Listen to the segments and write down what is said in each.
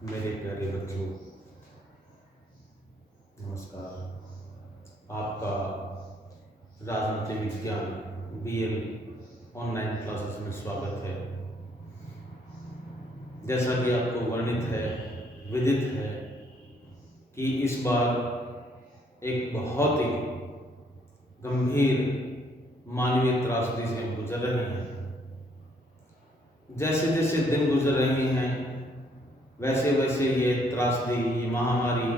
मेरे प्यारे बच्चों, नमस्कार। आपका राजनीति विज्ञान BL ऑनलाइन क्लासेस में स्वागत है। जैसा कि आपको वर्णित है, विदित है कि इस बार एक बहुत ही गंभीर मानवीय त्रासदी से हम गुजर रहे हैं। जैसे जैसे दिन गुजर रहे हैं वैसे वैसे ये त्रासदी, ये महामारी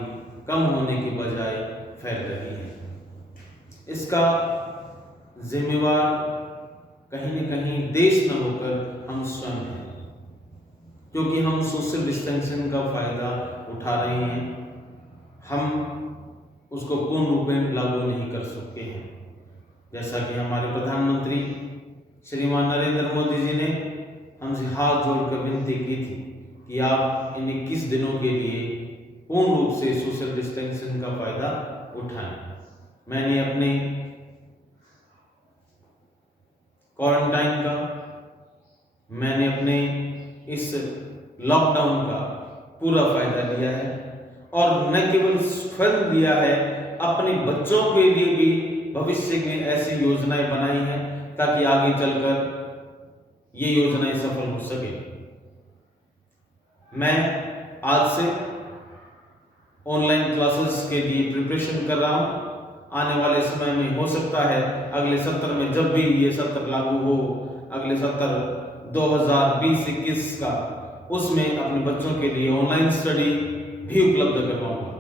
कम होने की बजाय फैल रही है। इसका जिम्मेवार कहीं न कहीं देश न होकर हम स्वयं हैं, क्योंकि हम सोशल डिस्टेंसिंग का फायदा उठा रहे हैं। हम उसको पूर्ण रूप में लागू नहीं कर सकते हैं। जैसा कि हमारे प्रधानमंत्री श्रीमान नरेंद्र मोदी जी ने हमसे हाथ जोड़कर विनती की थी कि आप इन 21 दिनों के लिए पूर्ण रूप से सोशल डिस्टेंसिंग का फायदा उठाएं। मैंने अपने क्वारंटाइन का, मैंने अपने इस लॉकडाउन का पूरा फायदा लिया है और न केवल फल लिया है, अपने बच्चों के लिए भी भविष्य में ऐसी योजनाएं बनाई हैं ताकि आगे चलकर ये योजनाएं सफल हो सके। मैं आज से ऑनलाइन क्लासेस के लिए प्रिपरेशन कर रहा हूं। आने वाले समय में हो सकता है अगले सत्र में, जब भी ये सत्र लागू हो, अगले सत्र 2020-21 का, उसमें अपने बच्चों के लिए ऑनलाइन स्टडी भी उपलब्ध करवाऊंगा।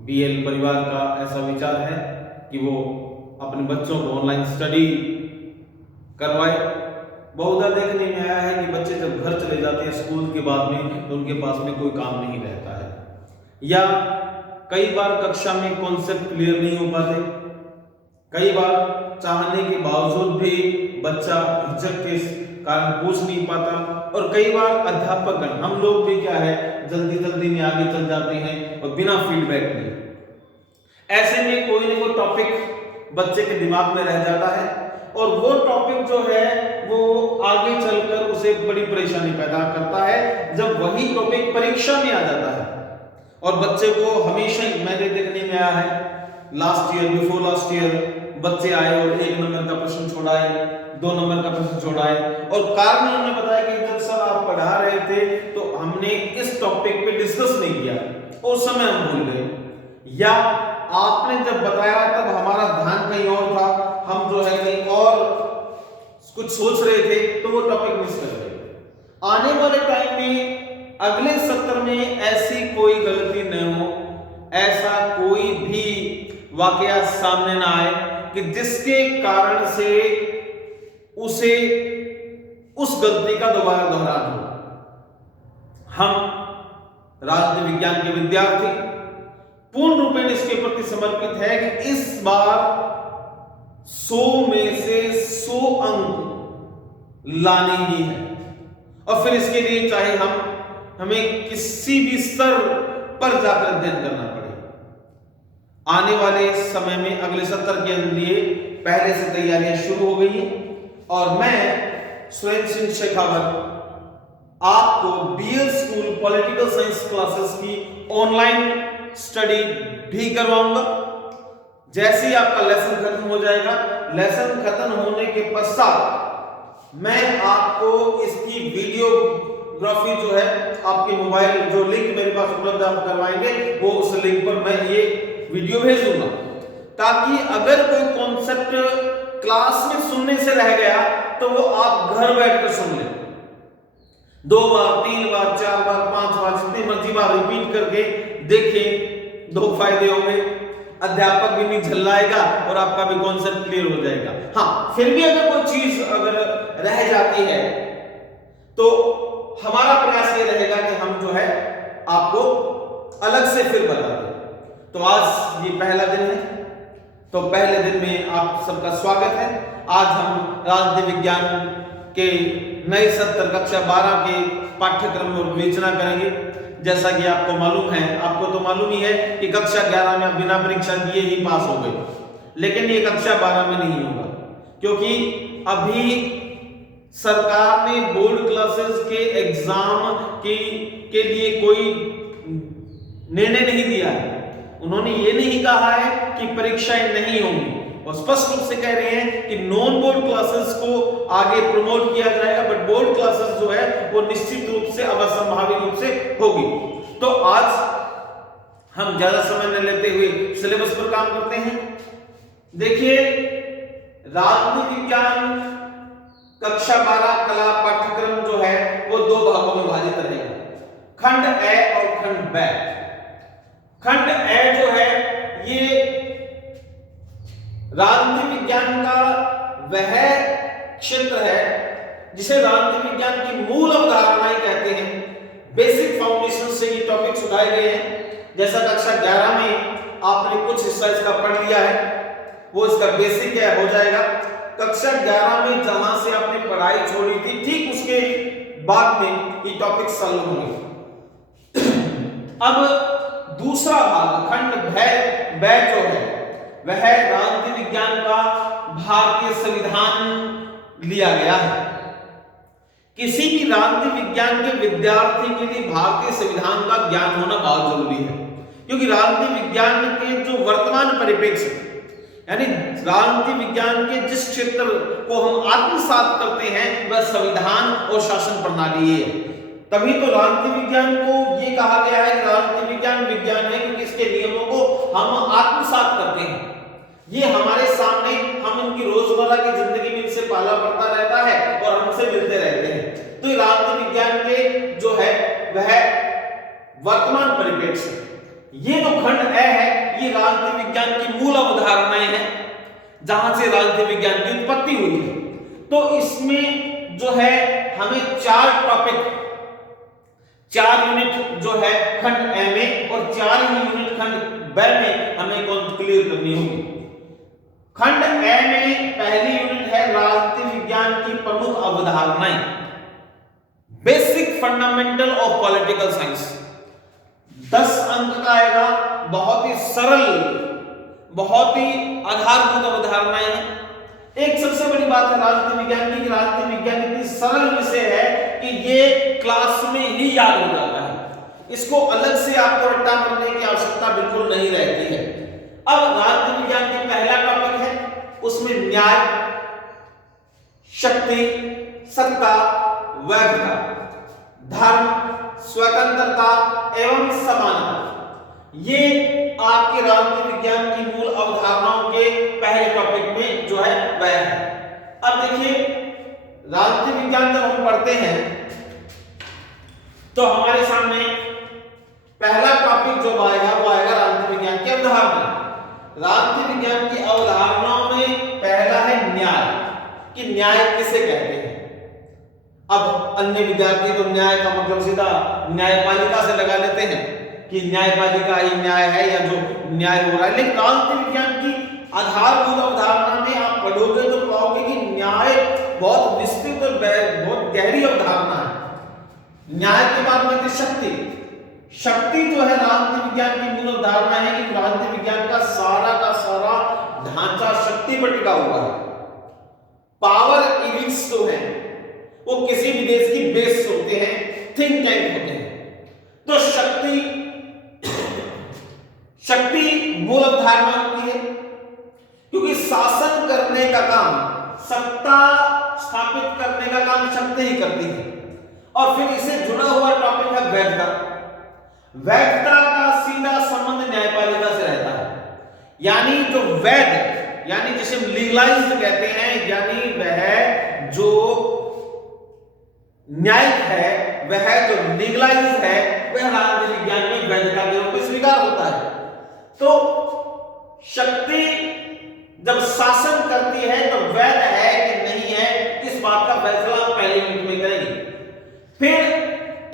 BL परिवार का ऐसा विचार है कि वो अपने बच्चों को ऑनलाइन स्टडी करवाए। बहुधा देखने में आया है कि बच्चे जब घर चले जाते हैं स्कूल के बाद में, तो उनके पास में कोई काम नहीं रहता है, या कई बार कक्षा में कॉन्सेप्ट क्लियर नहीं हो पाते। कई बार चाहने के बावजूद भी बच्चा हिचक के कारण पूछ नहीं पाता, और कई बार अध्यापक हम लोग भी क्या है, जल्दी जल्दी में आगे चल जाते हैं और बिना फीडबैक लिए। ऐसे में कोई ना कोई टॉपिक बच्चे के दिमाग में रह जाता है और वो टॉपिक जो है वो आगे चलकर उसे बड़ी परेशानी पैदा करता है जब वही टॉपिक परीक्षा में आ जाता है। और बच्चे को हमेशा ही, मैंने देखने में आया है, last year, before last year बच्चे आए और 1 नंबर का प्रश्न छोड़ाए, 2 नंबर का प्रश्न छोड़ाए, और कारण उन्होंने बताया कि जब सर आप पढ़ा रहे थे तो हमने इस टॉपिक पे डिस्कस नहीं किया, उस समय हम भूल गए, या आपने जब बताया तब हमारा ध्यान कहीं और था, हम जो है कहीं और कुछ सोच रहे थे, तो वो टॉपिक मिस कर गए। आने वाले टाइम में, अगले सत्र में ऐसी कोई गलती न हो, ऐसा कोई भी वाकया सामने ना आए कि जिसके कारण से उसे उस गलती का दोबारा दोहराना हो। हम राजनीति विज्ञान के विद्यार्थी पूर्ण रूप में इसके प्रति समर्पित है कि इस बार 100 में से 100 अंक लाने ही है, और फिर इसके लिए चाहे हमें किसी भी स्तर पर जाकर अध्ययन करना पड़े। आने वाले समय में अगले सत्र के लिए पहले से तैयारियां शुरू हो गई हैं, और मैं सुरेंद्र सिंह शेखावत आपको BL school political science classes की ऑनलाइन स्टडी भी करवाऊंगा। जैसे ही आपका लेसन खत्म हो जाएगा, लेसन खत्म होने के पश्चात मैं आपको इसकी वीडियोग्राफी जो है, आपके मोबाइल जो लिंक मेरे पास उपलब्ध आप करवाएंगे, वो उस लिंक पर मैं ये वीडियो भेज दूंगा, ताकि अगर कोई कॉन्सेप्ट क्लास में सुनने से रह गया तो वो आप घर बैठकर सुन लें। 2 बार, 3 बार, 4 बार, 5 बार, जितनी मर्जी बार रिपीट करके देखें। 2 फायदे होंगे, अध्यापक भी नहीं झल्लाएगा और आपका भी कॉन्सेप्ट क्लियर हो जाएगा। हाँ, फिर भी अगर कोई चीज अगर रह जाती है तो हमारा प्रयास ये रहेगा कि हम जो है आपको अलग से फिर बता दें। तो आज ये पहला दिन है, तो पहले दिन में आप सबका स्वागत है। आज हम राजनीति विज्ञान के नए सत्र कक्षा 12 के पाठ्यक्रम में विवेचना करेंगे। जैसा कि आपको मालूम है, आपको तो मालूम ही है कि कक्षा 11 में बिना परीक्षा दिए ही पास हो गए, लेकिन ये कक्षा 12 में नहीं होगा, क्योंकि अभी सरकार ने बोर्ड क्लासेस के एग्जाम के लिए कोई निर्णय नहीं दिया है। उन्होंने ये नहीं कहा है कि परीक्षाएं नहीं होंगी, और स्पष्ट रूप से कह रहे हैं कि नॉन बोर्ड क्लासेस को आगे प्रमोट किया जाएगा, बट बोर्ड क्लासेस जो है वो निश्चित रूप से अवश्यंभावी रूप से होगी। तो आज हम ज्यादा समय न लेते हुए सिलेबस पर काम करते हैं। देखिए, राजनीति विज्ञान कक्षा 12 कला पाठ्यक्रम जो है वो दो भागों में विभाजित रहेगा, खंड ए और खंड ब। खंड ए जो है ये राजनीति विज्ञान का वह क्षेत्र है जिसे राजनीति विज्ञान की मूल अवधारणाएं कहते हैं। बेसिक फाउंडेशन से ये टॉपिक्स उठाए गए हैं। जैसा कक्षा 11 में आपने कुछ हिस्सा इसका पढ़ लिया है, वो इसका बेसिक है, हो जाएगा। कक्षा 11 में जहां से आपने पढ़ाई छोड़ी थी, ठीक उसके बाद में ये टॉपिक सॉल्व होंगे। अब दूसरा भाग खंड ब जो है वह राजनीति विज्ञान का भारतीय संविधान लिया गया है। किसी भी राजनीति विज्ञान के विद्यार्थी के लिए भारतीय संविधान का ज्ञान होना बहुत जरूरी है, क्योंकि राजनीति विज्ञान के जो वर्तमान परिप्रेक्ष्य यानी राजनीति विज्ञान के जिस क्षेत्र को हम आत्मसात करते हैं वह संविधान और शासन प्रणाली है। तभी तो राजनीति विज्ञान को ये कहा गया है कि राजनीति विज्ञान विज्ञान है, क्योंकि इसके नियमों को हम आत्मसात करते हैं। ये हमारे सामने, हम इनकी रोजमर्रा की जिंदगी में इनसे पाला पड़ता रहता है और हमसे मिलते रहते हैं। तो राजनीति विज्ञान के जो है वह वर्तमान परिप्रेक्ष्य, ये जो खंड ए है ये राजनीति विज्ञान की मूल अवधारणाएं हैं, जहां से राजनीति विज्ञान की उत्पत्ति हुई है। तो इसमें जो है हमें 4 यूनिट जो है खंड ए में और 4 ही यूनिट खंड ब में हमें क्लियर करनी होगी। खंड ए में पहली यूनिट है राजनीति विज्ञान की प्रमुख अवधारणाएं, basic fundamental of political science. 10 अंक का आएगा, बहुत ही सरल, बहुत ही आधारभूत अवधारणाएं हैं। एक सबसे बड़ी बात है राजनीति विज्ञान की, राजनीति विज्ञान इतनी सरल विषय है कि ये क्लास में ही याद हो जाता है। इसको अलग से आपको रट्टा मारने की आवश्यकता बिल्कुल नहीं रहती है। अब राजनीति विज्ञान की पहला टॉपिक है, उसमें न्याय, शक्ति, सत्ता, वैधता, धर्म, स्वतंत्रता एवं समानता, ये आपके राजनीति विज्ञान की मूल अवधारणाओं के पहले टॉपिक में जो है वह है। अब देखिए, राजनीति विज्ञान जब हम पढ़ते हैं तो हमारे सामने पहला टॉपिक जो आएगा वो आएगा राजनीति विज्ञान की अवधारणा। राजनीति विज्ञान की अवधारणाओं में पहला है न्याय, कि न्याय किसे कहते हैं। अब अन्य विद्यार्थी तो न्याय का मतलब सीधा न्यायपालिका से लगा लेते हैं कि न्यायपालिका ही न्याय है या जो न्याय हो रहा है, लेकिन राजनीति विज्ञान की आधारभूत अवधारणा में आप पढ़ोगे तो पाओगे कि न्याय बहुत विस्तृत और बहुत गहरी अवधारणा है। न्याय के बाद में शक्ति, शक्ति जो है राजनीति विज्ञान की मूल अवधारणा है कि राजनीति विज्ञान का सारा ढांचा शक्ति पर टिका हुआ है। पावर इलिट्स जो है वो किसी भी देश की बेस होते हैं, थिंक टैंक होते हैं। तो शक्ति मूल अवधारणा होती है, क्योंकि शासन करने का काम, सत्ता स्थापित करने का काम शक्ति ही करती है। और फिर इसे जुड़ा हुआ टॉपिक है वैधता। वैधता का सीधा संबंध न्यायपालिका से रहता है, यानी जो वैध यानी जिसे हम लीगलाइज्ड कहते हैं, यानी वह जो न्यायिक है, वह जो लीगलाइज्ड है, वह राजनीति विज्ञान में वैधता के रूप में स्वीकार होता है। तो शक्ति जब शासन करती है तो वैध है कि नहीं है, इस बात का फैसला पहले यूनिट में करेंगे। फिर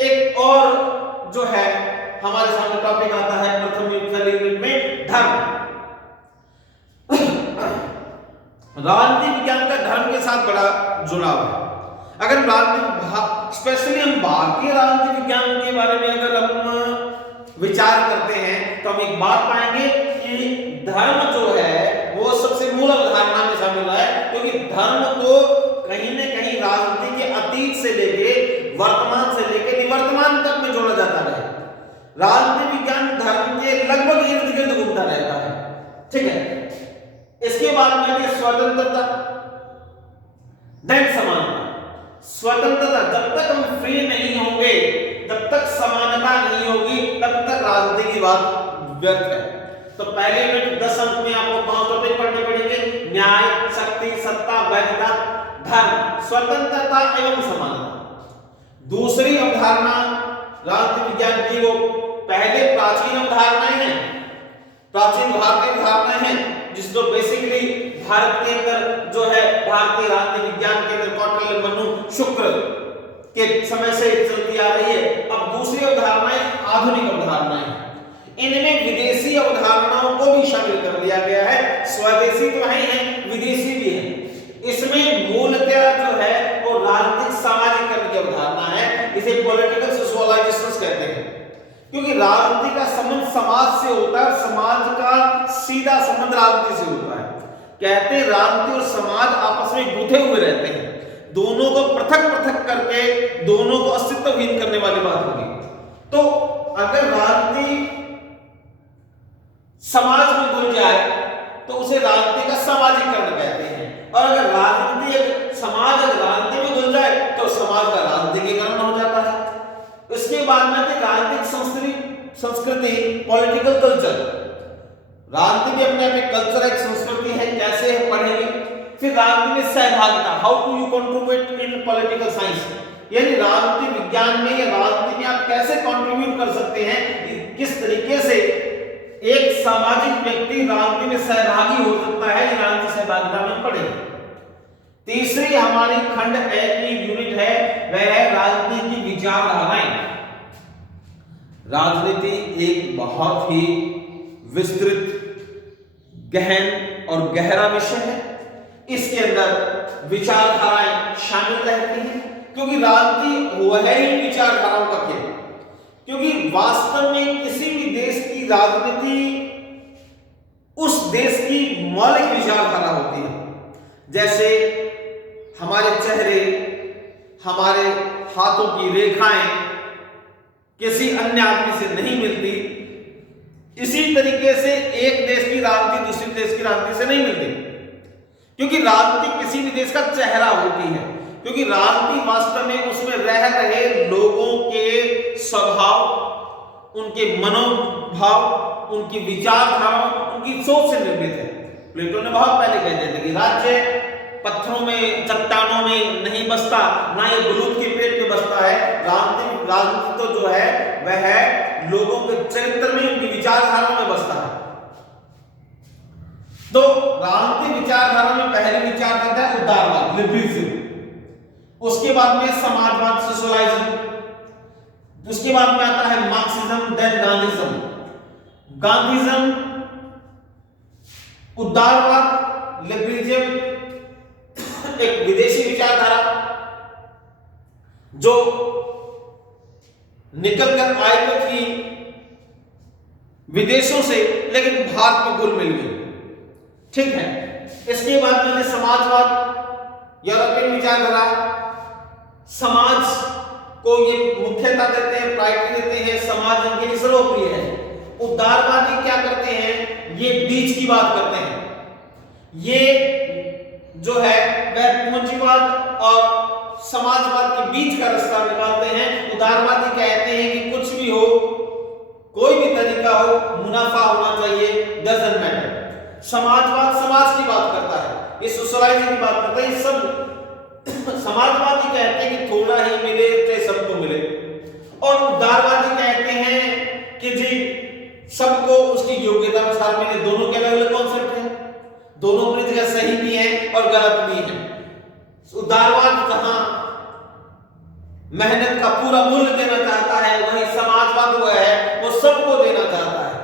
एक और जो है हमारे सामने टॉपिक आता है प्रथम यूनिट में धर्म। राजनीति विज्ञान का धर्म के साथ बड़ा जुड़ाव है। अगर राजनीति, स्पेशली हम भारतीय राजनीति विज्ञान के बारे में अगर हम विचार करते हैं तो हम एक बात पाएंगे कि धर्म जो है वो सबसे मूल अवधारणा में शामिल है, क्योंकि धर्म को कहीं न कहीं राजनीति से लेके वर्तमान से लेके निवर्तमान तक में जोड़ा जाता है। राजनीति विज्ञान धर्म के लगभग इर्द गिर्द घूमता रहता है, ठीक है। इसके बाद में स्वतंत्रता, देन समानता। स्वतंत्रता, जब तक हम फ्री नहीं होंगे, जब तक समानता नहीं होगी, तब तक राजनीति की बात व्यर्थ है। तो पहले में 10 अंक में आपको 5 टॉपिक पढ़ने पड़ेंगे: न्याय, शक्ति, सत्ता, वैधता, धर्म, स्वतंत्रता एवं समानता। दूसरी अवधारणा राजनीति विज्ञान की, वो पहले प्राचीन अवधारणाएं हैं, प्राचीन भारतीय अवधारणाएं हैं, जिसको बेसिकली भारत के अंदर जो है भारतीय राजनीति विज्ञान के अंदर कौटिल्य, मनु, शुक्र के समय से चलती आ रही है। अब दूसरी अवधारणाएं आधुनिक अवधारणाएं हैं। इनमें विदेशी अवधारणाओं को भी शामिल कर लिया गया है। स्वदेशी तो है, विदेशी भी है। इसमें मूलतः जो है वो राजनीतिक सामाजिकरण की अवधारणा है। इसे पॉलिटिकल सोशियोलॉजिस्ट कहते हैं, क्योंकि राजनीति का संबंध समाज से होता है, समाज का सीधा संबंध राजनीति से होता है। कहते हैं राजनीति और समाज आपस में गुथे हुए रहते हैं, दोनों को पृथक पृथक करके दोनों को अस्तित्वहीन करने वाली बात होगी। तो अगर राजनीति समाज में घुल जाए तो उसे राजनीति का सामाजिकरण कहते हैं, और अगर राजनीति समाज अगर राजनीति में घुल जाए तो समाज का राजनीतिकरण हो जाता है। इसके बाद में राजनीतिक संस्कृति, पॉलिटिकल कल्चर। राजनीति भी अपने आप में कल्चर, एक संस्कृति है, कैसे है पढ़ेंगे। फिर राजनीति में सहभागिता, how to you contribute in political science, यानी राजनीति विज्ञान में या राजनीति में आप कैसे कंट्रीब्यूट कर सकते हैं, किस तरीके से एक सामाजिक व्यक्ति राजनीति में सहभागी हो सकता है, ये राजनीति सहभागिता में पढ़ेंगे। तीसरी हमारी खंड ए की यूनिट है, वह है राजनीति की विचारधाराएं। राजनीति एक बहुत ही विस्तृत, गहन और गहरा विषय है। इसके अंदर विचारधाराएं शामिल रहती हैं, क्योंकि राजनीति वह है ही विचारधाराओं का खेल। क्योंकि वास्तव में किसी भी देश की राजनीति उस देश की मौलिक विचारधारा होती है। जैसे हमारे चेहरे, हमारे हाथों की रेखाएं किसी अन्य आदमी से नहीं मिलती, इसी तरीके से एक देश की राजनीति दूसरे देश की राजनीति से नहीं मिलती, क्योंकि राजनीति किसी भी देश का चेहरा होती है। क्योंकि राजनीति वास्तव में उसमें रह रहे लोगों के स्वभाव, उनके मनोभाव, उनकी विचारधाराओं, उनकी सोच से निर्मित है। प्लेटो ने बहुत पहले कह दिया था कि राज्य पत्थरों में, चट्टानों में नहीं बसता, ना ये बलूत के पेट पे बसता है। राजनीति तो जो है वह है लोगों के चरित्र में, उनकी विचारधारा में बसता है। तो राजनीतिक विचारधारा में पहली विचारधारा है उदारवाद, लिबरलिज्म। उसके बाद में समाजवाद, सोशलाइज्म। उसके बाद में आता है मार्क्सिज्म, देन गांधीज्म। गांधीज्म, उदारवाद, लिबरलिज्म एक विदेशी विचारधारा जो निकलकर आई तो थी विदेशों से, लेकिन भारत में घुल मिल गई, ठीक है। इसके बाद में समाजवाद, यूरोपियन विचारधारा। समाज को ये मुख्यता देते हैं, प्रायोरिटी देते हैं, समाज इनके लिए सर्वोपरि है। उदारवादी क्या करते हैं, ये बीच की बात करते हैं। ये जो है वह पूंजीवाद और समाजवाद के बीच का रास्ता निकालते हैं। उदारवादी कहते हैं कि कुछ भी हो, कोई भी तरीका हो, मुनाफा होना चाहिए, डजंट मैटर। समाजवाद समाज की बात करता है, ये सोशलाइजिंग की बात करता है। ये सब समाजवादी कहते हैं कि थोड़ा ही मिले चाहे सबको मिले, और उदारवादी कहते हैं कि जी सबको उसकी योग्यता अनुसार मिले। दोनों के अलग अलग कॉन्सेप्ट हैं, दोनों अपनी जगह सही भी है और गलत भी है। उदारवाद जहां मेहनत का पूरा मूल्य देना चाहता है, वहीं समाजवाद वो है वो सबको देना चाहता है।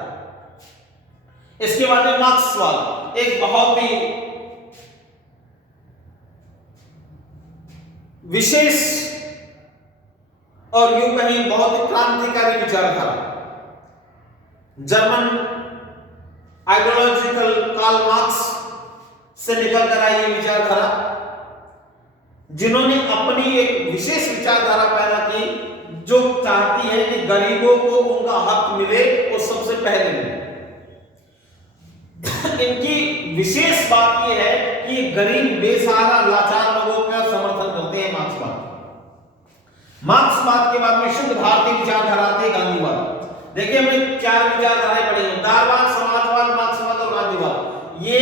इसके बाद में मार्क्सवाद, एक बहुत ही विशेष और यूं कहीं बहुत ही क्रांतिकारी विचारधारा। जर्मन आइडियोलॉजिकल कार्ल मार्क्स से निकल कर आई ये विचारधारा। जिन्होंने अपनी एक विशेष विचारधारा पैदा की, जो चाहती है कि गरीबों को उनका हक मिले वो सबसे पहले मिले। इनकी विशेष बात यह है कि गरीब बेसहारा लाचार लोगों का समर्थन करते हैं मार्क्सवाद। मार्क्सवाद के बाद में शुद्ध भारतीय विचारधारा आती है गांधीवाद। देखिए हमने 4 विचारधाराएं पढ़ी हैं, उदारवाद, समाजवाद, मार्क्सवाद और गांधीवाद। ये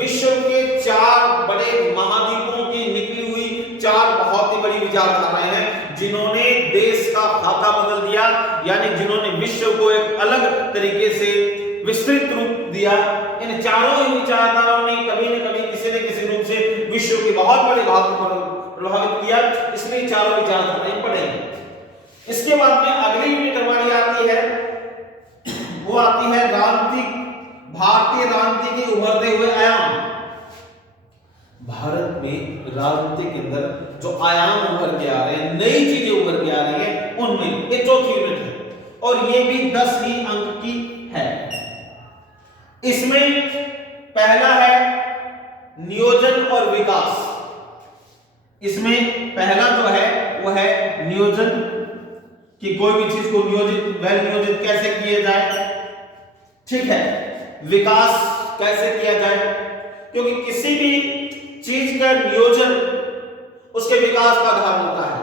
विश्व के 4 बड़े महाद्वीपों की निकली हुई 4 बहुत ही बड़ी विचारधाराएं हैं, जिन्होंने देश का खाता बदल दिया, यानी जिन्होंने विश्व को एक अलग तरीके से विस्तृत रूप दिया। इन चारों ही विचारधाराओं ने कभी न कभी किसी न किसी रूप से विश्व के बहुत बड़े भागों को प्रभावित किया, इसलिए चारों विचारधाराएं पढ़ेंगे। इसके बाद में अगली यूनिट हमारी आती है, वो आती है राजनीतिक, भारतीय राजनीति के उभरते हुए आयाम। भारत में राजनीति के अंदर जो आयाम उभर के आ रहे हैं, नई चीजें उभर के आ रही है, उनमें ये चौथी यूनिट है और ये भी 10 ही अंक की है। इसमें पहला है नियोजन और विकास। इसमें पहला जो है वो है नियोजन, कि कोई भी चीज को नियोजित कैसे किया जाए, ठीक है। विकास कैसे किया जाए, क्योंकि किसी भी चीज का नियोजन उसके विकास का आधार होता है।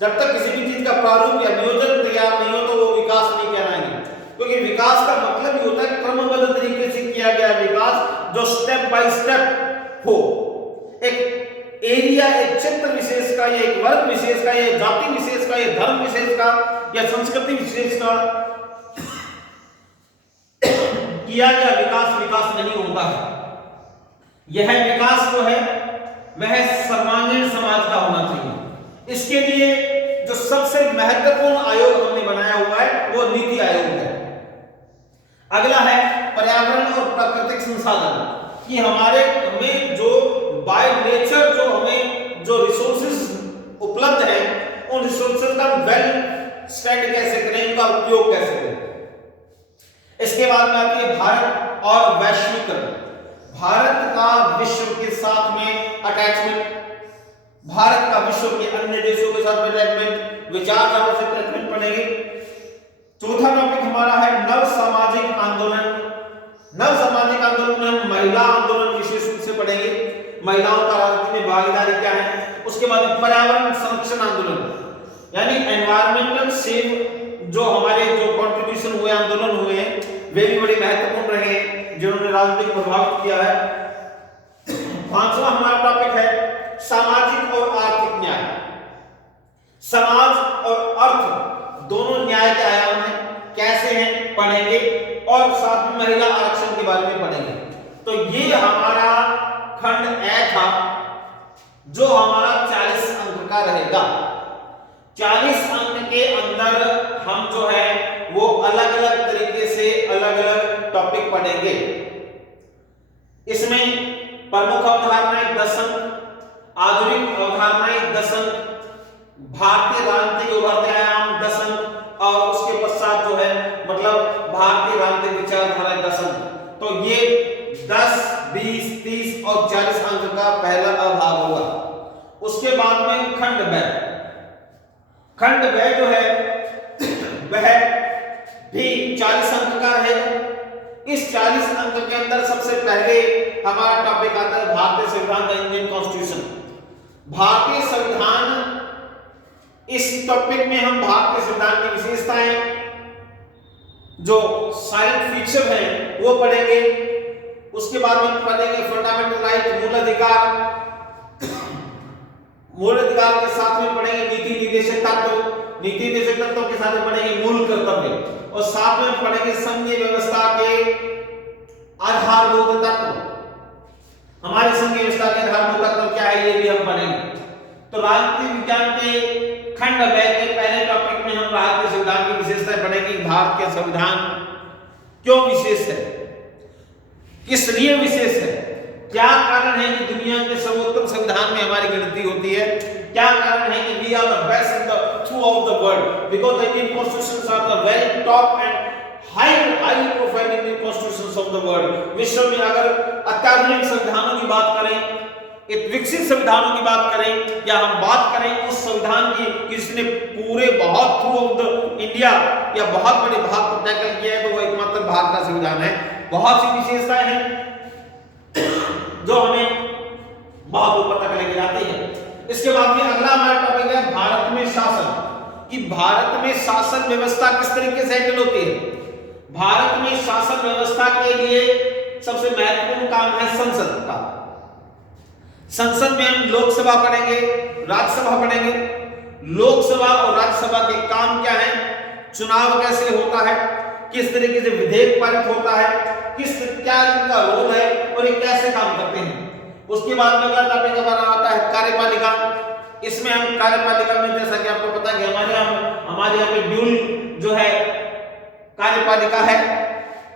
जब तक किसी भी चीज का प्रारूप या नियोजन तैयार नहीं हो तो वो विकास नहीं कहलाएंगे, क्योंकि विकास का मतलब ही होता है क्रमबद्ध तरीके से किया गया विकास, जो स्टेप बाय स्टेप हो। एक एरिया, एक क्षेत्र विशेष का, या एक वर्ग विशेष का, या जाति विशेष का, या धर्म विशेष का, या संस्कृति विशेष का किया गया विकास नहीं होता है। यह विकास जो है वह सर्वांगीण समाज का होना चाहिए। इसके लिए जो सबसे महत्वपूर्ण आयोग हमने बनाया हुआ है वो नीति आयोग है। अगला है पर्यावरण और प्राकृतिक संसाधन, कि हमें जो बाय नेचर जो हमें जो रिसोर्सेज उपलब्ध हैं, उन रिसोर्सेज का वेल स्पेंड कैसे करें, उनका उपयोग कैसे करें। इसके बाद में आती है भारत और वैश्वीकरण। भारत का विश्व के साथ में अटैचमेंट, भारत का विश्व के अन्य देशों के साथ अटैचमेंट, विचारधारा से अटैचमेंट पड़ेगी। चौथा टॉपिक हमारा है नव सामाजिक आंदोलन। नव सामाजिक आंदोलन में हम महिला आंदोलन विशेष रूप से पढ़ेंगे, महिलाओं का राजनीति में भागीदारी क्या है। उसके बाद पर्यावरण संरक्षण आंदोलन, यानी एनवायरमेंटल सेव, जो हमारे जो कंट्रीब्यूशन हुए, आंदोलन हुए हैं, वे भी बड़े महत्वपूर्ण रहे हैं, जिन्होंने राजनीति को प्रभावित किया है। 5वां हमारा टॉपिक है सामाजिक और आर्थिक न्याय। समाज और अर्थ दोनों न्याय के आयाम हैं, कैसे हैं पढ़ेंगे, और साथ में महिला आरक्षण के बारे में पढ़ेंगे। तो ये हमारा खंड ए था, जो हमारा 40 अंक का रहेगा। 40 अंक के अंदर हम जो है वो अलग अलग तरीके से अलग अलग टॉपिक पढ़ेंगे। इसमें प्रमुख अवधारणाएं 10 अंक, आधुनिक अवधारणाएं 10 अंक, भारतीय राजनीति के उभरते आयाम 10 अंक, और उसके पश्चात जो है मतलब भारतीय राजनीतिक विचारधारा 10 अंक। तो ये 10, 20, 30 और 40 अंक का पहला भाग होगा। उसके बाद में खंड ब जो है वह भी 40 अंक का रहेगा। इस 40 अंक के अंदर सबसे पहले हमारा टॉपिक आता है भारतीय संविधान, द इंडियन कॉन्स्टिट्यूशन। भारतीय संविधान, इस टॉपिक में हम भारतीय संविधान की विशेषताएं, जो साइलेंट फीचर हैं वो पढ़ेंगे। उसके बाद में पढ़ेंगे फंडामेंटल राइट, मूल अधिकार के साथ में पढ़ेंगे नीति निर्देशक तत्व के साथ में पढ़ेंगे मूल कर्तव्य, और साथ में पढ़ेंगे संघीय व्यवस्था के आधारभूत तत्व। हमारी संघीय व्यवस्था के आधारभूत तत्व क्या है ये भी हम पढ़ेंगे। तो राजनीति विज्ञान के खंड ब के पहले टॉपिक में हम भारतीय संविधान की विशेषताएं पढ़ेंगे। भारत के संविधान क्यों विशेष है, किस लिए विशेष है, क्या कारण है कि दुनिया के सर्वोत्तम संविधान में हमारी गिनती होती है, क्या कारण है कि we are the best in the throughout the world, because the Indian constitutions are the very top and highly profile Indian constitutions of the world. विश्व में अगर अत्याधुनिक संविधानों की बात करें एक विकसित संविधानों की बात करें या हम बात करें उस संविधान की जिसने पूरे बहुत थ्रू ऑफ द इंडिया या बहुत बड़े भाग को टैकल किया है, तो वो एकमात्र भारत का संविधान है। बहुत सी विशेषताएं हैं जो हमें बहुत ऊपर तक लेके जाती है। इसके बाद में अगला हमारा टॉपिक है भारत में शासन, कि भारत में शासन व्यवस्था किस तरीके से हैंडल होती है। भारत में शासन व्यवस्था के लिए सबसे महत्वपूर्ण काम है संसद का। संसद में हम लोकसभा पढ़ेंगे, राज्यसभा पढ़ेंगे। लोकसभा और राज्यसभा के काम क्या है, चुनाव कैसे होता है, किस तरीके से विधेयक पारित होता है, क्या इनका रोल है और ये कैसे काम करते हैं। उसके बाद में अगला टॉपिक हमारा आता है कार्यपालिका। इसमें हम कार्यपालिका में, जैसा कि आपको पता है कि हमारे यहाँ पे ड्यूल जो है कार्यपालिका है।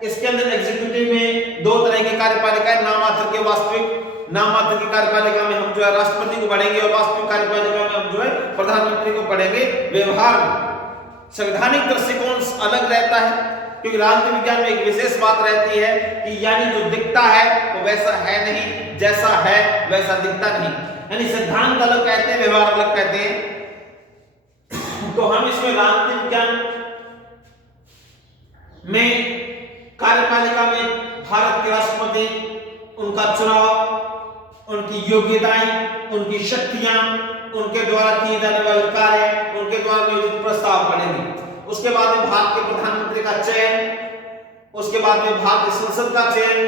इसके अंदर एग्जीक्यूटिव में दो तरह की कार्यपालिका है, नामात्र के वास्तविक। नामात्र की कार्यपालिका में हम जो है राष्ट्रपति को पढ़ेंगे और वास्तविक कार्यपालिका में हम जो है प्रधानमंत्री को पढ़ेंगे। व्यवहार में संवैधानिक दृष्टिकोण अलग रहता है, क्योंकि राजनीति विज्ञान में एक विशेष बात रहती है कि यानी जो दिखता है वो वैसा है नहीं, जैसा है वैसा दिखता नहीं। यानी सिद्धांत अलग कहते हैं, व्यवहार अलग कहते हैं। तो हम इसमें राजनीति विज्ञान में कार्यपालिका में भारत के राष्ट्रपति, उनका चुनाव, उनकी योग्यताएं, उनकी शक्तियां, उनके द्वारा किए जाने वाले कार्य, उनके द्वारा नियोजित प्रस्ताव पढ़ेंगे। उसके बाद में भारत के प्रधानमंत्री का चयन, उसके बाद में भारतीय संसद का चयन,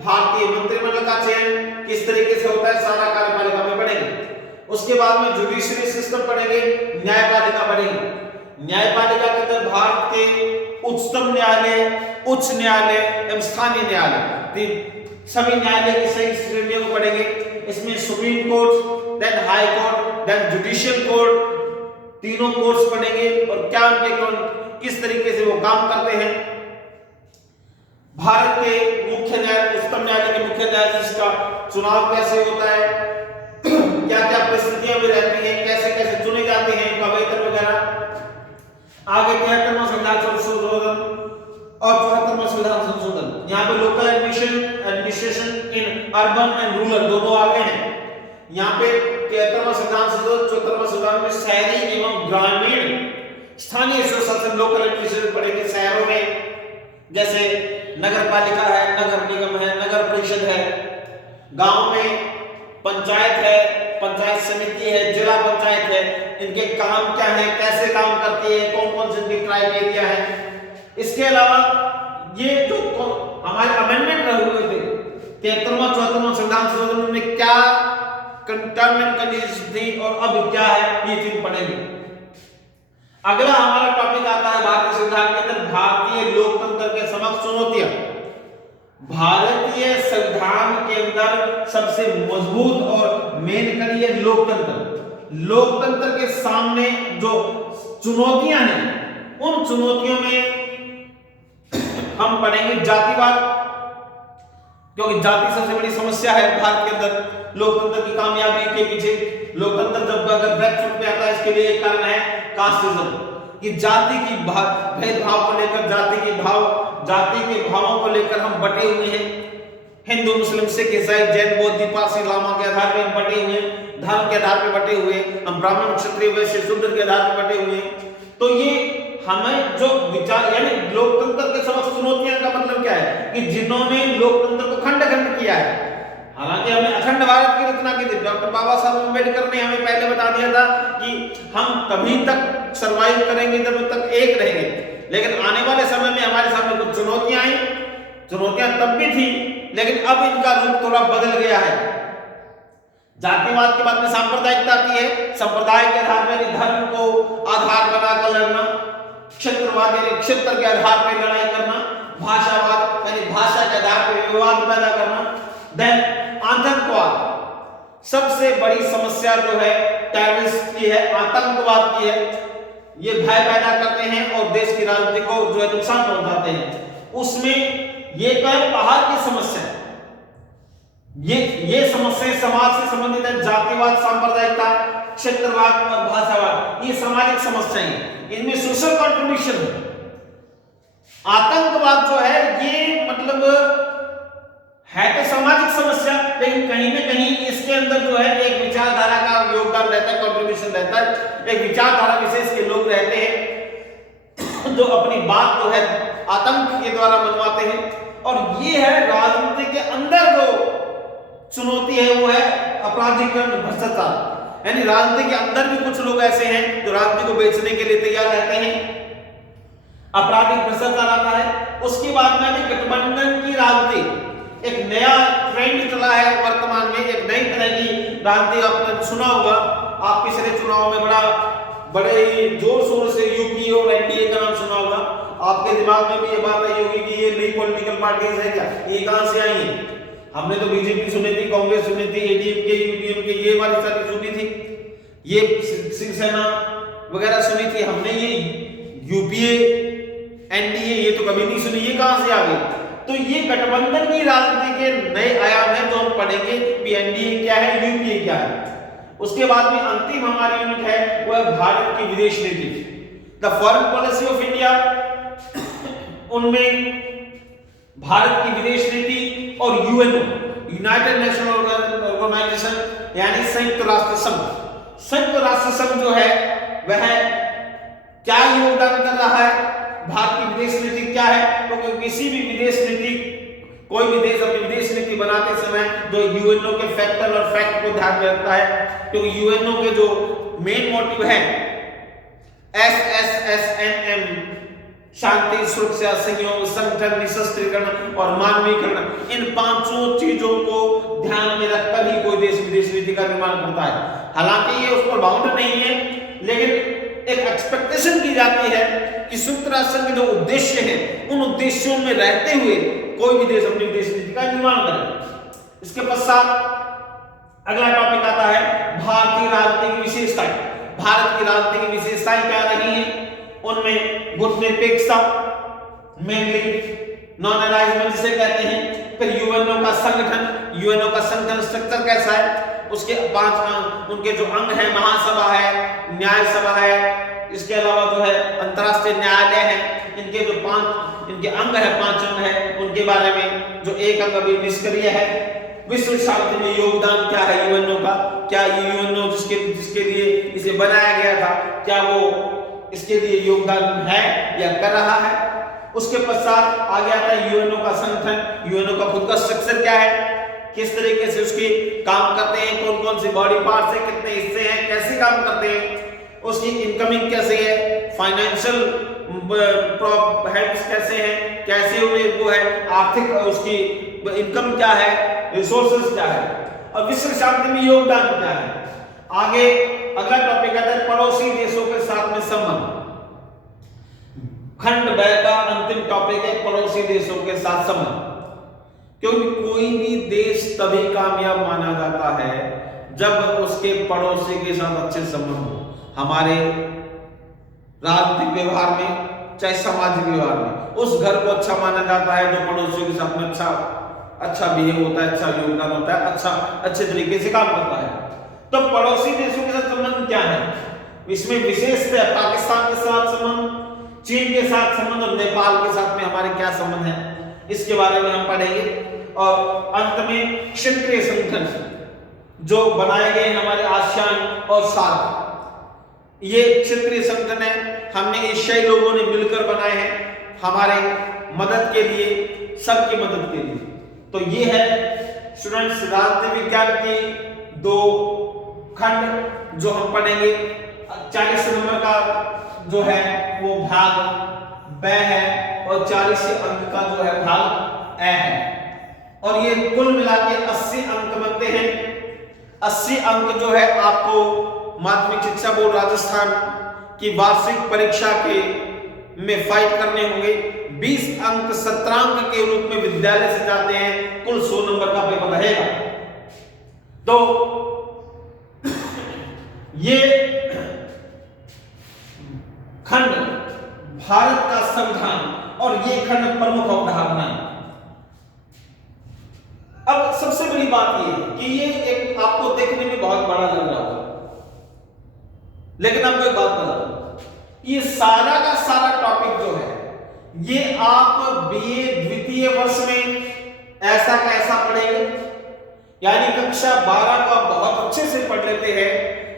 भारतीय मंत्रिमंडल का चयन किस तरीके से होता है, सारा कार्यपालिका में पढ़ेंगे। उसके बाद में जुडिशरी सिस्टम पढ़ेंगे, न्यायपालिका पढ़ेंगे। न्यायपालिका के अंदर भारत के उच्चतम न्यायालय, उच्च न्यायालय एवं स्थानीय न्यायालय, सभी न्यायालय की सही श्रेणियों को पढ़ेंगे। इसमें supreme court, then high court, then judicial court, तीनों कोर्ट्स पढ़ेंगे और क्या उनके किस तरीके से वो काम करते हैं। भारत के मुख्य न्यायालय, उच्चतम न्यायालय के मुख्य न्यायाधीश का चुनाव कैसे होता है, क्या क्या परिस्थितियां भी रहती हैं, कैसे कैसे चुने जाते हैं, उनका वेतन वगैरह। आगे 73वां संविधान संशोधन और 74वां संविधान संशोधन। यहाँ पे local administration in urban and rural दोनों आ गए हैं। यहाँ पे 73वां संविधान संशोधन, 74वां संविधान में शहरी एवं ग्रामीण स्थानीय स्वशासन, लोकल एडमिनिस्ट्रेशन पढ़ेंगे। शहरों में जैसे नगर पालिका है, नगर निगम है, नगर परिषद है। गांव में पंचायत है, पंचायत समिति है, जिला पंचायत है। इनके काम क्या है, कैसे काम करती है, कौन कौन से इनके क्राइटेरिया है। इसके अलावा ये जो हमारे अमेंडमेंट रहे हुए थे 73वां 74वां संविधान संशोधन में क्या टर्म एंड कंडीशंस थी और अब क्या है, ये चीज पढ़ेंगे। अगला हमारा टॉपिक आता है भारतीय संविधान के अंदर भारतीय लोकतंत्र के समक्ष चुनौतियां। भारतीय संविधान के अंदर सबसे मजबूत और मेन कड़ी है लोकतंत्र। लोकतंत्र के सामने जो चुनौतियां हैं, उन चुनौतियों में हम पढ़ेंगे जातिवाद, क्योंकि जाति सबसे बड़ी समस्या है भारत के अंदर। लोकतंत्र की कामयाबी के पीछे लोकतंत्र जब अगर बैकफुट पे आता है, इसके लिए एक कारण है कास्टिज्म, कि जाति की भेदभाव को लेकर, जाति के भावों को लेकर हम बटे हुए हैं। हिंदू, मुस्लिम, सिख, ईसाई, जैन, बौद्ध, पारसी, लामा के आधार पर हम बटे हुए हैं। धर्म के आधार पर बटे हुए, हम ब्राह्मण, क्षत्रिय, वैश्य, शूद्र के आधार पर बटे हुए हैं। तो ये हमें जो विचार, यानी लोकतंत्र के समक्ष चुनौतियां का मतलब क्या है, कि जिन्होंने लोकतंत्र को खंड खंड किया है। हालांकि हमने अखंड भारत की रचना की थी, डॉक्टर बाबा साहब अम्बेडकर ने हमें पहले बता दिया था कि हम तभी तक सरवाइव करेंगे जब तक एक रहेंगे। लेकिन आने वाले समय में हमारे सामने कुछ चुनौतियां आई। चुनौतियां तब भी थी, लेकिन अब इनका रूप थोड़ा बदल गया है। जातिवाद के बाद में सांप्रदायिकता आती है, संप्रदाय के आधार पर धर्म को आधार बनाकर लड़ना, क्षेत्रवाद यानी क्षेत्र के आधार पर लड़ाई करना, भाषावाद यानी भाषा के आधार पर विवाद पैदा करना, देन आतंकवाद। सबसे बड़ी समस्या जो है टेररिस्ट की है, आतंकवाद की है। ये भय पैदा करते हैं और देश की राजनीति को जो है नुकसान पहुंचाते हैं। उसमें ये तो है बाहर की समस्या, ये समस्या समाज से संबंधित है। जातिवाद, सांप्रदायिकता, क्षेत्रवाद और भाषावाद, ये सामाजिक समस्याएं हैं, इनमें सोशल कंट्रीब्यूशन है। आतंकवाद जो है ये मतलब है तो सामाजिक समस्या, लेकिन कहीं ना कहीं इसके अंदर जो है एक विचारधारा का योगदान रहता है, कंट्रीब्यूशन रहता है। एक विचारधारा विशेष के लोग रहते हैं जो अपनी बात जो है आतंक के द्वारा मनवाते हैं। और ये है राजनीति के अंदर जो चुनौती है, वो है अपराधीकरण, भ्रष्टाचार। यानी राजनीति के अंदर भी कुछ लोग ऐसे हैं जो राजनीति को बेचने के लिए तैयार रहते हैं, आपराधिक भ्रष्टाचार आता है। उसके बाद में गठबंधन की राजनीति, एक नया ट्रेंड चला है वर्तमान में, एक नई तरह की राजनीति आपने सुना होगा। आप पिछले चुनाव में बड़े ही जोर शोर से यूपीए और एनडीए का नाम सुना होगा। आपके दिमाग में भी ये बात आई होगी कि ये नई पॉलिटिकल पार्टीज है क्या, ये कहां से आई है? हमने तो बीजेपी सुनी थी, कांग्रेस सुनी थी, एडीएमके, यूडीएमके, ये वाली सारी सुनी थी, ये शिवसेना वगैरह सुनी थी हमने। ये यूपीए, एनडीए ये तो कभी नहीं सुनी, ये कहां से आ गई? तो ये गठबंधन की राजनीति के नए आयाम हैं जो हम पढ़ेंगे कि एनडीए क्या है, यूपीए क्या है। उसके बाद में अंतिम हमारी यूनिट है वो है भारत की विदेश नीति, the foreign policy of India. उनमें भारत की विदेश नीति और यूएनओ, यूनाइटेड नेशन ऑर्गेनाइजेशन, यानी संयुक्त राष्ट्र संघ, संयुक्त राष्ट्र संघ जो है वह क्या योगदान कर रहा है, भारत की विदेश नीति क्या है। क्योंकि तो किसी भी विदेश नीति, कोई भी देश अपनी विदेश नीति बनाते समय जो यूएनओ के फैक्टर और फैक्ट को ध्यान में रखता है, क्योंकि यूएनओ के जो मेन मोटिव है SSSNM, शांति, सुरक्षा, सहयोग, संगठन, निशस्त्रीकरण और मानवीकरण, इन पांचों चीजों को ध्यान में रखकर ही कोई देश विदेश नीति का निर्माण करता है। हालांकि ये उस पर बाउंड नहीं है, लेकिन एक एक्सपेक्टेशन की जाती है कि संयुक्त राष्ट्र के जो उद्देश्य हैं, उन उद्देश्यों में रहते हुए कोई भी देश अपनी विदेश नीति का निर्माण करे। इसके पश्चात अगला टॉपिक आता है भारतीय राजनीति की विशेषताएं। भारत की राजनीति की विशेषताएं क्या रही हैं? उनमें गुटनिरपेक्षता, मेनली नॉन अलाइजमेंट जिसे कहते हैं, फिर यूएनओ का संगठन, यूएनओ का संगठन स्ट्रक्चर कैसा है, उसके 5 उनके जो अंग है, महासभा है, न्याय सभा है, इसके अलावा जो है अंतरराष्ट्रीय न्यायालय है। इनके जो 5 इनके अंग है, 5 अंग है, उनके बारे में जो एक अंग अभी निष्क्रिय है। विश्व शांति में योगदान क्या है यूएनओ का, क्या ये यूएनओ जिसके लिए इसे बनाया गया था, क्या वो इसके लिए योगदान है या कर रहा है। उसके पश्चात आगे आता है यूएनओ का संगठन, यूएनओ का खुद का स्ट्रक्चर क्या है, किस तरीके से उसके काम करते हैं, कौन कौन से बॉडी पार्ट्स हैं, कितने हिस्से हैं, कैसे काम करते हैं, उसकी इनकमिंग कैसे है, फाइनेंशियल हेल्प्स कैसे हैं, कैसे उन्हें वो है आर्थिक उसकी इनकम क्या है, रिसोर्सेज क्या है, और विश्व शांति में योगदान क्या है। आगे अगला टॉपिक आता है पड़ोसी देशों के साथ में संबंध। खंड ब का अंतिम टॉपिक है पड़ोसी देशों के साथ संबंध। क्योंकि कोई भी देश तभी कामयाब माना जाता है जब उसके पड़ोसी के साथ अच्छे संबंध हो। हमारे राजनीतिक व्यवहार में, चाहे सामाजिक व्यवहार में, उस घर को अच्छा माना जाता है जो पड़ोसियों के साथ में अच्छा बिहेव होता है, अच्छा योगदान होता है, अच्छे तरीके से काम करता है। तो पड़ोसी देशों के साथ संबंध क्या है? इसमें विशेषतः पाकिस्तान के साथ संबंध, चीन के साथ संबंध और नेपाल के साथ में हमारे क्या संबंध है, इसके बारे में हम पढ़ेंगे। और अंत में क्षेत्रीय संगठन जो बनाए गए हैं हमारे आसियान और सार्क, ये क्षेत्रीय संगठन है, हमने एशियाई लोगों ने मिलकर बनाए हैं हमारे मदद के लिए, सबकी मदद के लिए। तो ये है स्टूडेंट्स राजनीति विज्ञान की 2 खंड जो हम पढ़ेंगे। 40 नंबर का जो है वो भाग ब है और 40 अंक का जो है भाग ए है, और ये कुल मिला के 80 अंक बनते हैं। 80 अंक जो है आपको माध्यमिक शिक्षा बोर्ड राजस्थान की वार्षिक परीक्षा के में फाइट करने होंगे। 20 अंक सत्रांक के रूप में विद्यालय से जाते हैं, कुल 100 नंबर का पेपर रहेगा। तो ये खंड भारत का संविधान और ये खंड प्रमुख अवधारणाएं। अब सबसे बड़ी बात ये है कि ये एक आपको देखने में बहुत बड़ा लग रहा होगा, लेकिन आपको एक बात बता दूं, ये सारा का सारा टॉपिक जो है ये आप बीए द्वितीय वर्ष में ऐसा कैसा पढ़ेंगे, यानी कक्षा 12 को आप बहुत अच्छे से पढ़ लेते हैं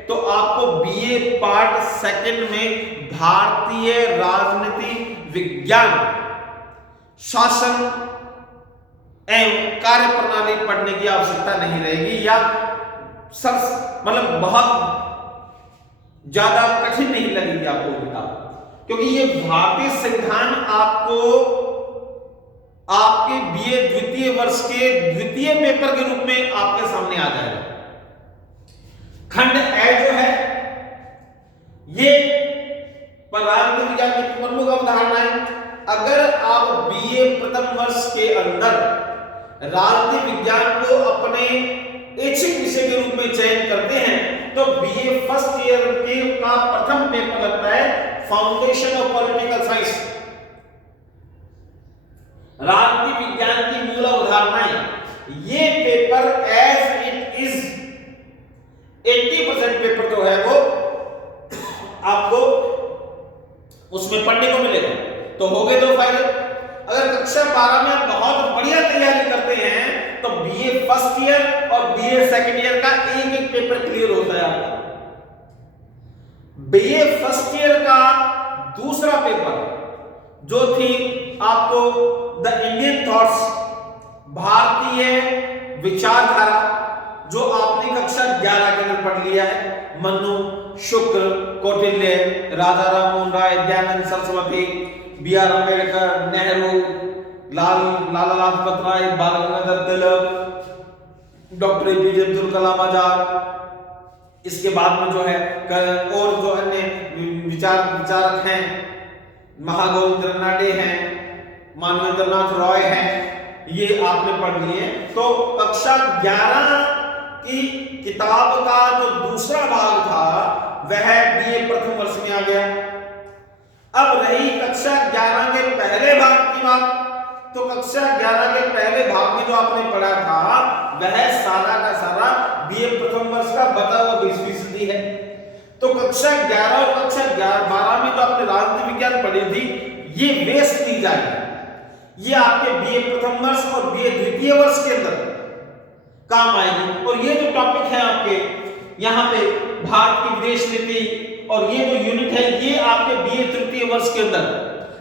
तो आपको बीए पार्ट सेकंड में भारतीय राजनीति विज्ञान, शासन एवं कार्य प्रणाली पढ़ने की आवश्यकता नहीं रहेगी, या सब मतलब बहुत ज्यादा कठिन नहीं लगेगी आपको किताब, क्योंकि ये भारतीय संविधान आपको आपके बीए द्वितीय वर्ष के द्वितीय पेपर के रूप में आपके सामने आ जाएगा। खंड ए जो है ये राजनीति विज्ञान की प्रमुख अवधारणाएं, अगर आप बीए प्रथम वर्ष के अंदर राजनीति विज्ञान को अपने ऐच्छिक विषय के रूप में चयन करते हैं तो बीए फर्स्ट ईयर के का प्रथम पेपर लगता है फाउंडेशन ऑफ पॉलिटिकल साइंस, राजनीति विज्ञान की मूल अवधारणाएं। ये paper as it is 80% paper जो है वो आपको उसमें पढ़ने को मिलेगा। तो हो गए दो फायदे। अगर कक्षा 12 में आप बहुत बढ़िया तैयारी करते हैं तो बीए फर्स्ट ईयर और बीए सेकंड ईयर का एक एक पेपर क्लियर होता है आपका। बीए फर्स्ट ईयर का दूसरा पेपर जो थी आपको द इंडियन थॉट्स, भारतीय विचारधारा, जो आपने कक्षा 11 के अंदर पढ़ लिया है, मनु, शुक्ल, कौटिल्य, राजा राम मोहन राय, दयानंद सरस्वती, बी आर अम्बेडकर, नेहरू, लाला लाजपत राय, बाल गंगाधर तिलक, डॉक्टर एपीजे अब्दुल कलाम आजाद। इसके बाद में जो है और जो अन्य विचारक हैं, महागोविंद रनाडे हैं, मानवेंद्रनाथ रॉय हैं, ये आपने पढ़ लिए। तो कक्षा 11 की किताब का जो दूसरा भाग था वह बीए प्रथम वर्ष में आ गया। अब रही कक्षा 11 के पहले भाग की बात, तो कक्षा 11 के पहले भाग में जो आपने पढ़ा था वह सारा का सारा बीए प्रथम वर्ष का बता हुआ 20% है। तो कक्षा 11 और कक्षा 12 में जो आपने राजनीति विज्ञान पढ़ी थी ये वेस्ट दी जाएगी, ये आपके बीए प्रथम वर्ष और बीए द्वितीय वर्ष के अंदर काम आएगी। और ये जो टॉपिक है आपके यहाँ पे भारत की विदेश नीति और ये जो यूनिट है ये आपके बीए तृतीय वर्ष के अंदर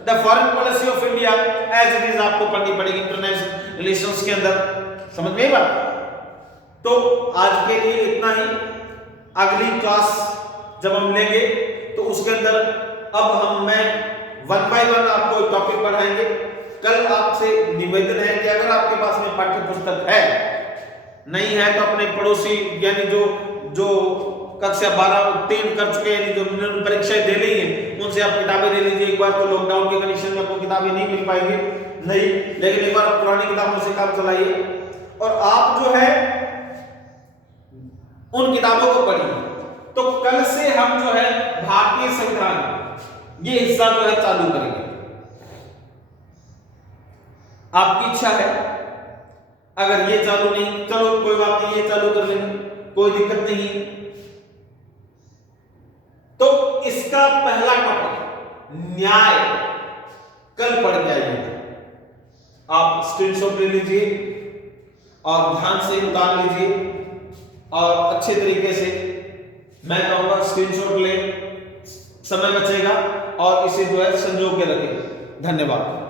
the foreign policy of India as it is आपको पढ़नी पड़ेगी इंटरनेशनल रिलेशंस के अंदर। समझ में आई बात? तो आज के लिए इतना ही। अगली क्लास जब हम लेंगे तो उसके अंदर अब मैं 1 बाय 1 आपको टॉपिक पढ़ाएंगे। कल आपसे निवेदन है कि अगर आपके पास में पाठ्य पुस्तक है, नहीं है तो अपने पड़ोसी यानी जो कक्षा 12 उत्तीर्ण कर चुके हैं, जो उन्होंने परीक्षाएं दे ली हैं, उनसे आप किताबें ले लीजिए। एक बार तो लॉकडाउन के कंडीशन में आपको किताबें नहीं मिल पाएंगी, नहीं, लेकिन एक बार पुरानी किताबों से काम चलाइए और आप जो है उन किताबों को पढ़िए। तो कल से हम जो है भारतीय संविधान ये हिस्सा जो है चालू करेंगे। आपकी इच्छा है, अगर ये चालू नहीं, चलो कोई बात नहीं, ये चालू कर लेंगे, कोई दिक्कत नहीं। तो इसका पहला टॉपिक न्याय कल पढ़ के आइएगा। आप स्क्रीनशॉट ले लीजिए और ध्यान से उतार लीजिए और अच्छे तरीके से, मैं कहूंगा स्क्रीनशॉट ले, समय बचेगा और इसे जो है संजो के रखें। धन्यवाद।